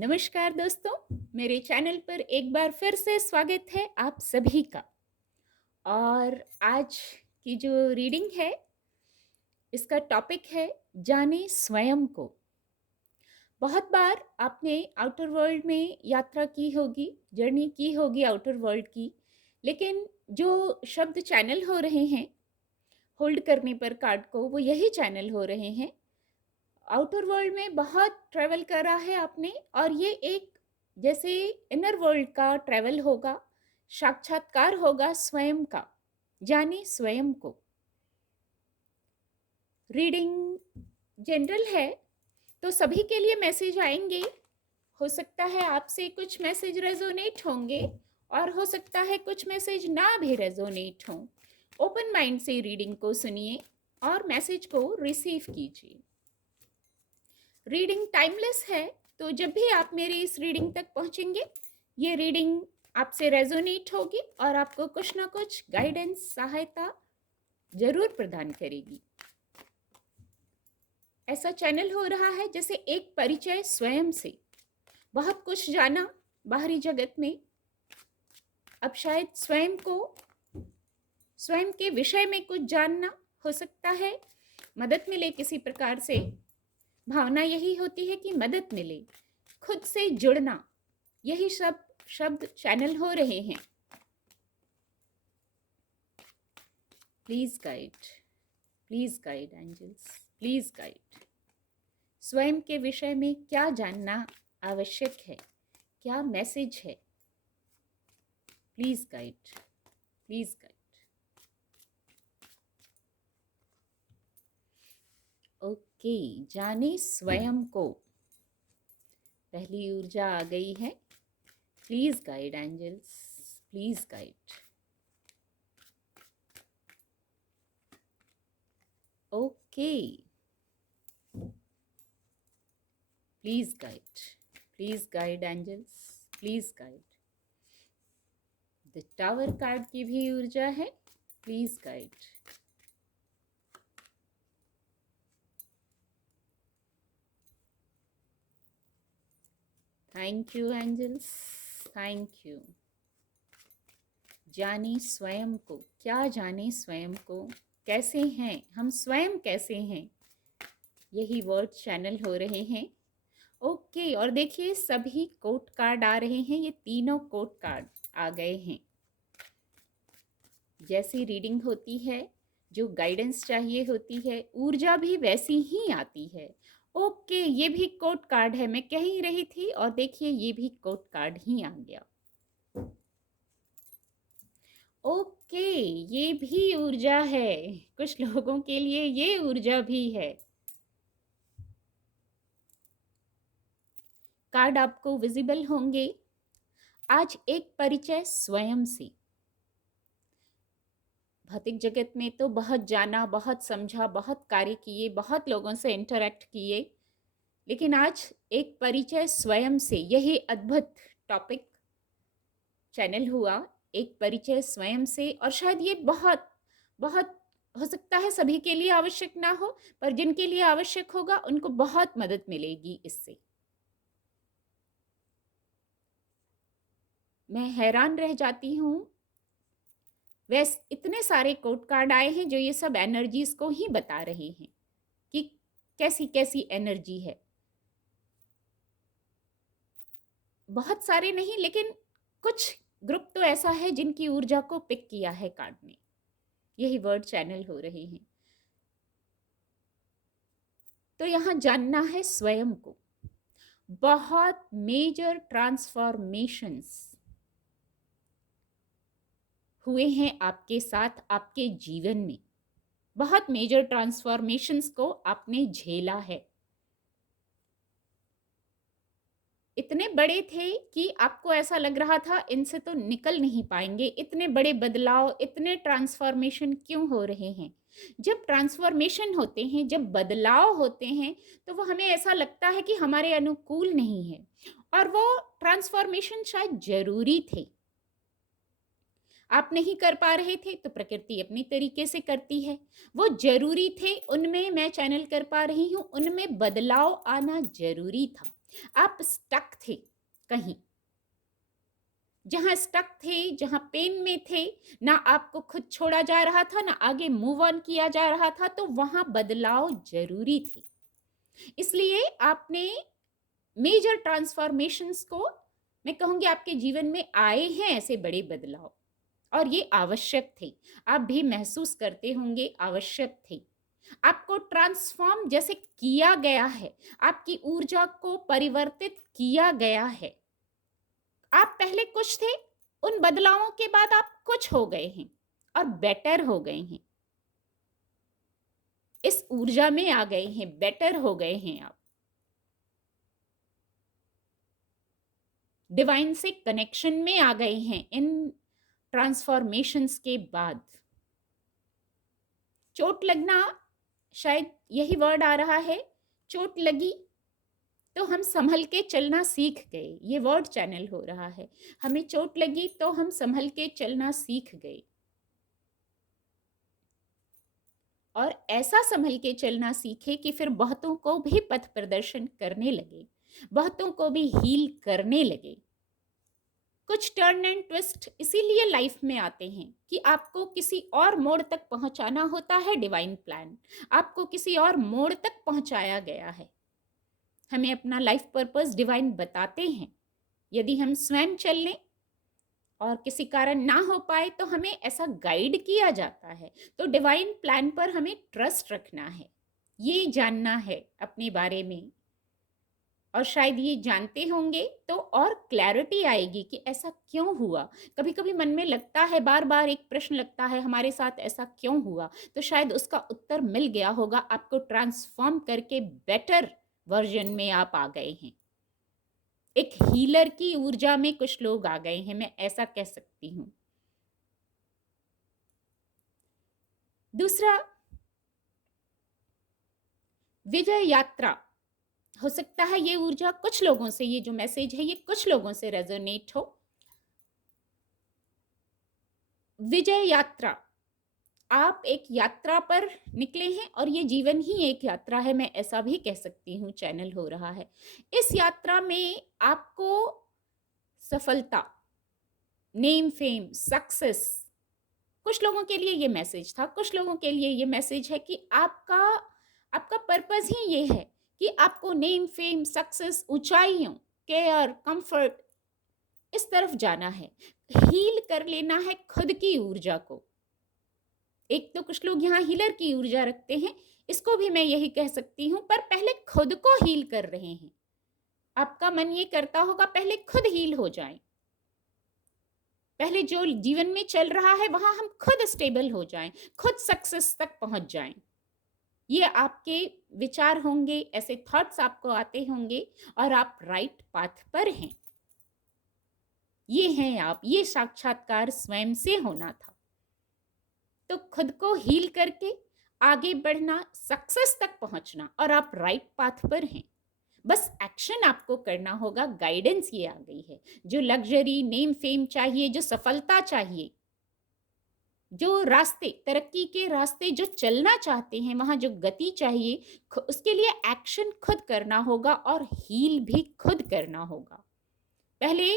नमस्कार दोस्तों, मेरे चैनल पर एक बार फिर से स्वागत है आप सभी का। और आज की जो रीडिंग है, इसका टॉपिक है जाने स्वयं को। बहुत बार आपने आउटर वर्ल्ड में यात्रा की होगी, जर्नी की होगी आउटर वर्ल्ड की, लेकिन जो शब्द चैनल हो रहे हैं होल्ड करने पर कार्ड को, वो यही चैनल हो रहे हैं। आउटर वर्ल्ड में बहुत ट्रैवल करा है आपने, और ये एक जैसे इनर वर्ल्ड का ट्रैवल होगा, साक्षात्कार होगा स्वयं का। जाने स्वयं को। रीडिंग जनरल है, तो सभी के लिए मैसेज आएंगे। हो सकता है आपसे कुछ मैसेज रेजोनेट होंगे, और हो सकता है कुछ मैसेज ना भी रेजोनेट हों। ओपन माइंड से रीडिंग को सुनिए और मैसेज को रिसीव कीजिए। रीडिंग टाइमलेस है, तो जब भी आप मेरी इस रीडिंग तक पहुंचेंगे, ये रीडिंग आपसे रेजोनेट होगी और आपको कुछ ना कुछ गाइडेंस, सहायता जरूर प्रदान करेगी। ऐसा चैनल हो रहा है जैसे एक परिचय स्वयं से। बहुत कुछ जाना बाहरी जगत में, अब शायद स्वयं को, स्वयं के विषय में कुछ जानना हो सकता है, मदद मिले किसी प्रकार से। भावना यही होती है कि मदद मिले, खुद से जुड़ना, यही सब शब्द चैनल हो रहे हैं। Please guide angels, please guide. स्वयं के विषय में क्या जानना आवश्यक है, क्या मैसेज है, please guide, please guide. Okay, जाने स्वयं को। पहली ऊर्जा आ गई है। Please guide angels, please guide. Okay, please guide angels, please guide. The tower card की भी ऊर्जा है। Please guide. Thank you angels, thank you. जाने स्वयं को। क्या जाने स्वयं को, कैसे हैं हम, स्वयं कैसे हैं, यही वर्ड चैनल हो रहे हैं। ओके, और देखिए सभी कोट कार्ड आ रहे हैं। ये तीनों कोट कार्ड आ गए हैं। जैसी रीडिंग होती है, जो गाइडेंस चाहिए होती है, ऊर्जा भी वैसी ही आती है। ओके, ये भी कोट कार्ड है, मैं कह ही रही थी, और देखिए ये भी कोट कार्ड ही आ गया। ओके, ये भी ऊर्जा है, कुछ लोगों के लिए ये ऊर्जा भी है। कार्ड आपको विजिबल होंगे। आज एक परिचय स्वयं से। भौतिक जगत में तो बहुत जाना, बहुत समझा, बहुत कार्य किए, बहुत लोगों से इंटरेक्ट किए, लेकिन आज एक परिचय स्वयं से, यही अद्भुत टॉपिक चैनल हुआ। एक परिचय स्वयं से, और शायद ये बहुत बहुत हो सकता है सभी के लिए आवश्यक ना हो, पर जिनके लिए आवश्यक होगा उनको बहुत मदद मिलेगी इससे। मैं हैरान रह जाती हूँ, वैसे इतने सारे कोड कार्ड आए हैं जो ये सब एनर्जीज को ही बता रहे हैं कि कैसी कैसी एनर्जी है। बहुत सारे नहीं, लेकिन कुछ ग्रुप तो ऐसा है जिनकी ऊर्जा को पिक किया है कार्ड ने। यही वर्ड चैनल हो रहे हैं। तो यहां जानना है स्वयं को। बहुत मेजर ट्रांसफॉर्मेशंस हुए हैं आपके साथ, आपके जीवन में। बहुत मेजर ट्रांसफॉर्मेशंस को आपने झेला है। इतने बड़े थे कि आपको ऐसा लग रहा था इनसे तो निकल नहीं पाएंगे। इतने बड़े बदलाव, इतने ट्रांसफॉर्मेशन क्यों हो रहे हैं? जब ट्रांसफॉर्मेशन होते हैं, जब बदलाव होते हैं, तो वो हमें ऐसा लगता है कि हमारे अनुकूल नहीं है, और वो ट्रांसफॉर्मेशन शायद जरूरी थे। आप नहीं कर पा रहे थे तो प्रकृति अपनी तरीके से करती है। वो जरूरी थे, उनमें मैं चैनल कर पा रही हूँ, उनमें बदलाव आना जरूरी था। आप स्टक थे कहीं, जहां स्टक थे, जहां पेन में थे, ना आपको खुद छोड़ा जा रहा था, ना आगे मूव ऑन किया जा रहा था, तो वहां बदलाव जरूरी थे। इसलिए आपने मेजर ट्रांसफॉर्मेशंस को, मैं कहूंगी, आपके जीवन में आए हैं ऐसे बड़े बदलाव, और ये आवश्यक थे। आप भी महसूस करते होंगे आवश्यक थे। आपको ट्रांसफॉर्म जैसे किया गया है, आपकी ऊर्जा को परिवर्तित किया गया है। आप पहले कुछ थे, उन बदलावों के बाद आप कुछ हो गए हैं और बेटर हो गए हैं, इस ऊर्जा में आ गए हैं, बेटर हो गए हैं आप, डिवाइन से कनेक्शन में आ गए हैं इन ट्रांसफॉर्मेशंस के बाद। चोट लगना, शायद यही वर्ड आ रहा है, चोट लगी तो हम संभल के चलना सीख गए, ये वर्ड चैनल हो रहा है। हमें चोट लगी तो हम संभल के चलना सीख गए, और ऐसा संभल के चलना सीखे कि फिर बहुतों को भी पथ प्रदर्शन करने लगे, बहुतों को भी हील करने लगे। कुछ टर्न एंड ट्विस्ट इसीलिए लाइफ में आते हैं कि आपको किसी और मोड़ तक पहुंचाना होता है। डिवाइन प्लान आपको किसी और मोड़ तक पहुंचाया गया है। हमें अपना लाइफ पर्पस डिवाइन बताते हैं। यदि हम स्वयं चल लें और किसी कारण ना हो पाए तो हमें ऐसा गाइड किया जाता है। तो डिवाइन प्लान पर हमें ट्रस्ट रखना है, ये जानना है अपने बारे में, और शायद ये जानते होंगे तो और क्लैरिटी आएगी कि ऐसा क्यों हुआ। कभी कभी मन में लगता है, बार बार एक प्रश्न लगता है, हमारे साथ ऐसा क्यों हुआ, तो शायद उसका उत्तर मिल गया होगा। आपको ट्रांसफॉर्म करके बेटर वर्जन में आप आ गए हैं, एक हीलर की ऊर्जा में कुछ लोग आ गए हैं, मैं ऐसा कह सकती हूं। दूसरा, विजय यात्रा। हो सकता है ये ऊर्जा कुछ लोगों से, ये जो मैसेज है ये कुछ लोगों से रेजोनेट हो। विजय यात्रा, आप एक यात्रा पर निकले हैं और ये जीवन ही एक यात्रा है, मैं ऐसा भी कह सकती हूँ, चैनल हो रहा है। इस यात्रा में आपको सफलता, नेम, फेम, सक्सेस, कुछ लोगों के लिए ये मैसेज था, कुछ लोगों के लिए ये मैसेज है कि आपका आपका पर्पस ही ये है कि आपको नेम, फेम, सक्सेस, ऊंचाइयों, केयर, कंफर्ट, इस तरफ जाना है। हील कर लेना है खुद की ऊर्जा को। एक तो कुछ लोग यहाँ हीलर की ऊर्जा रखते हैं, इसको भी मैं यही कह सकती हूँ, पर पहले खुद को हील कर रहे हैं। आपका मन ये करता होगा पहले खुद हील हो जाएं, पहले जो जीवन में चल रहा है वहां हम खुद स्टेबल हो जाएं, खुद सक्सेस तक पहुंच जाएं। ये आपके विचार होंगे, ऐसे थॉट्स आपको आते होंगे, और आप राइट पाथ पर हैं। ये हैं आप, ये साक्षात्कार स्वयं से होना था। तो खुद को हील करके आगे बढ़ना, सक्सेस तक पहुंचना, और आप राइट पाथ पर हैं। बस एक्शन आपको करना होगा। गाइडेंस ये आ गई है। जो लग्जरी, नेम, फेम चाहिए, जो सफलता चाहिए, जो रास्ते, तरक्की के रास्ते जो चलना चाहते हैं, वहां जो गति चाहिए, उसके लिए एक्शन खुद करना होगा और हील भी खुद करना होगा। पहले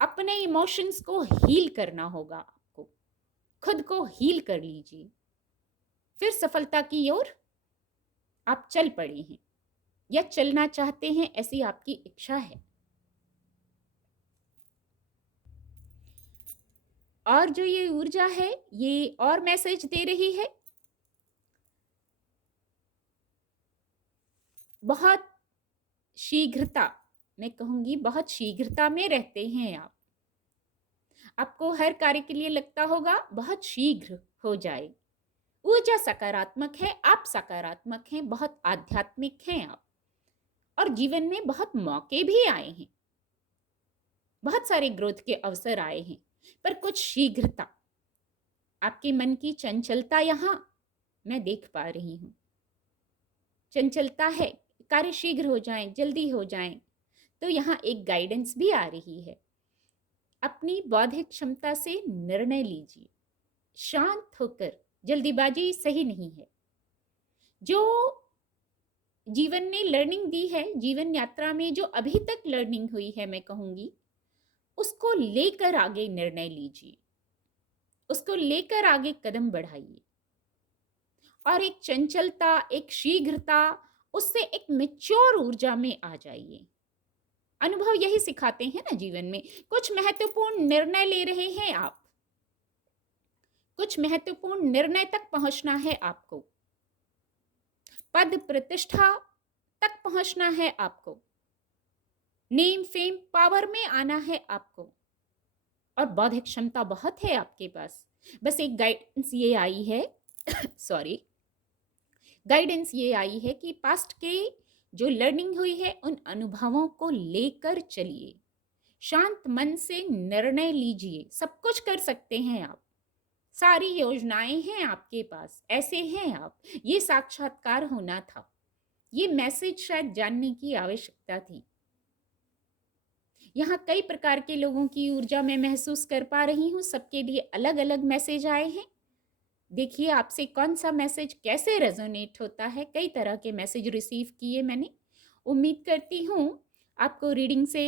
अपने इमोशंस को हील करना होगा आपको, खुद को हील कर लीजिए, फिर सफलता की ओर आप चल पड़े हैं या चलना चाहते हैं, ऐसी आपकी इच्छा है। और जो ये ऊर्जा है ये और मैसेज दे रही है, बहुत शीघ्रता, मैं कहूंगी बहुत शीघ्रता में रहते हैं आप। आपको हर कार्य के लिए लगता होगा बहुत शीघ्र हो जाए। ऊर्जा सकारात्मक है, आप सकारात्मक हैं, बहुत आध्यात्मिक हैं आप, और जीवन में बहुत मौके भी आए हैं, बहुत सारे ग्रोथ के अवसर आए हैं, पर कुछ शीघ्रता, आपके मन की चंचलता यहां मैं देख पा रही हूं। चंचलता है, कार्य शीघ्र हो जाएं, जल्दी हो जाएं। तो यहाँ एक गाइडेंस भी आ रही है। अपनी बौद्धिक क्षमता से निर्णय लीजिए, शांत होकर। जल्दीबाजी सही नहीं है। जो जीवन ने लर्निंग दी है, जीवन यात्रा में जो अभी तक लर्निंग हुई है मैं कहूँगी, उसको लेकर आगे निर्णय लीजिए, उसको लेकर आगे कदम बढ़ाइए और एक चंचलता, एक शीघ्रता, उससे एक मैच्योर ऊर्जा में आ जाइए। अनुभव यही सिखाते हैं ना जीवन में। कुछ महत्वपूर्ण निर्णय ले रहे हैं आप, कुछ महत्वपूर्ण निर्णय तक पहुंचना है आपको, पद प्रतिष्ठा तक पहुंचना है आपको, नेम फेम पावर में आना है आपको, और बौद्धिक क्षमता बहुत है आपके पास। बस एक गाइडेंस ये आई है सॉरी, गाइडेंस ये आई है कि पास्ट के जो लर्निंग हुई है उन अनुभवों को लेकर चलिए, शांत मन से निर्णय लीजिए। सब कुछ कर सकते हैं आप, सारी योजनाएं हैं आपके पास, ऐसे हैं आप। ये साक्षात्कार होना था, ये मैसेज शायद जानने की आवश्यकता थी। यहाँ कई प्रकार के लोगों की ऊर्जा मैं महसूस कर पा रही हूँ, सबके लिए अलग अलग मैसेज आए हैं। देखिए आपसे कौन सा मैसेज कैसे रेजोनेट होता है। कई तरह के मैसेज रिसीव किए मैंने। उम्मीद करती हूँ आपको रीडिंग से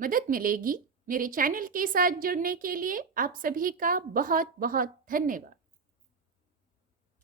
मदद मिलेगी। मेरे चैनल के साथ जुड़ने के लिए आप सभी का बहुत बहुत धन्यवाद।